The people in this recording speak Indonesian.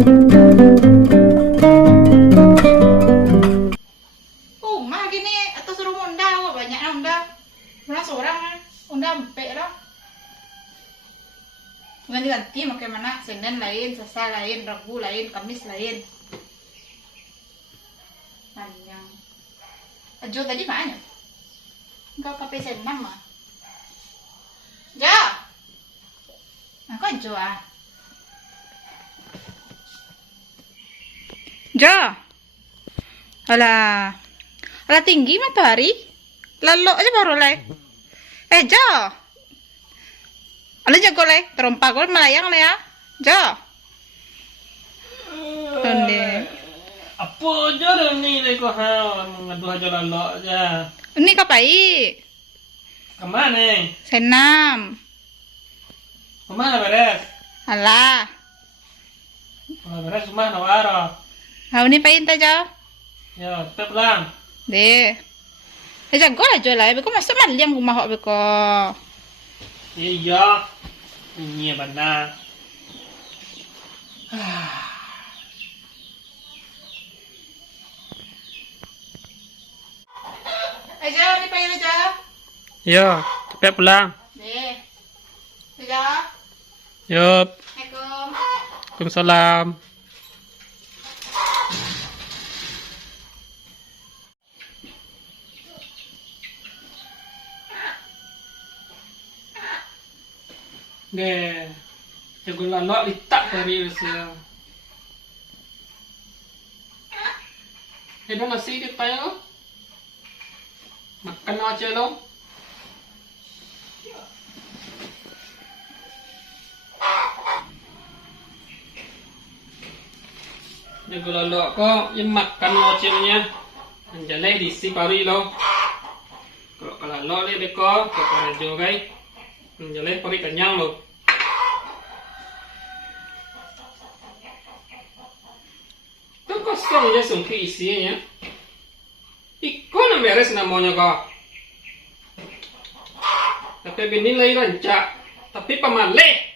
Oh, mah gini atau suruh undang, banyak undang. Mana seorang undang empe dah. Ganti-ganti mau kayak mana? Senin lain, Selasa lain, Rabu lain, Kamis lain. Panjang. Jo tadi mana? Enggak kape senam mah. Jo. Aku Jo ah. Jo. Alah. Alah tinggi matahari. Lalu aja baru like. Jo. Alah jago like. Terompak gol melayang lah ya. Jo. Onde. Apa aja ni leko ha ngadu aja lalu aja. Ini kapai? Kemana? Senam. Kemana beres? Alah. Kalau beres rumah nawaro. Kau ni pain ta Jo? Ya, tetap lang. De. Jago lah Jo lah. Beko masuk maliang rumah hok beko. Iya. Ini benar. Jo ni pain Jo. Ya, tetap pulang. De. Jo. Yup. Assalamualaikum. Waalaikumsalam. Nè, cho cô là lọ đi tặng cái đi rồi xưa. Thế đó là xí được tay không? Mặc cân no chơi không? Để cô là lọ có yên mặc cân no chơi nha. Anhจะlấy đi xí Paris đâu. Kalau lọ lấy để có, kalau là jo cái. Anhจะlấy Paris cả nhau luôn. Itu kosong aja sungki isinya. Iko na beres namanya kok. Tapi bini lagi rancak. Tapi pemalih.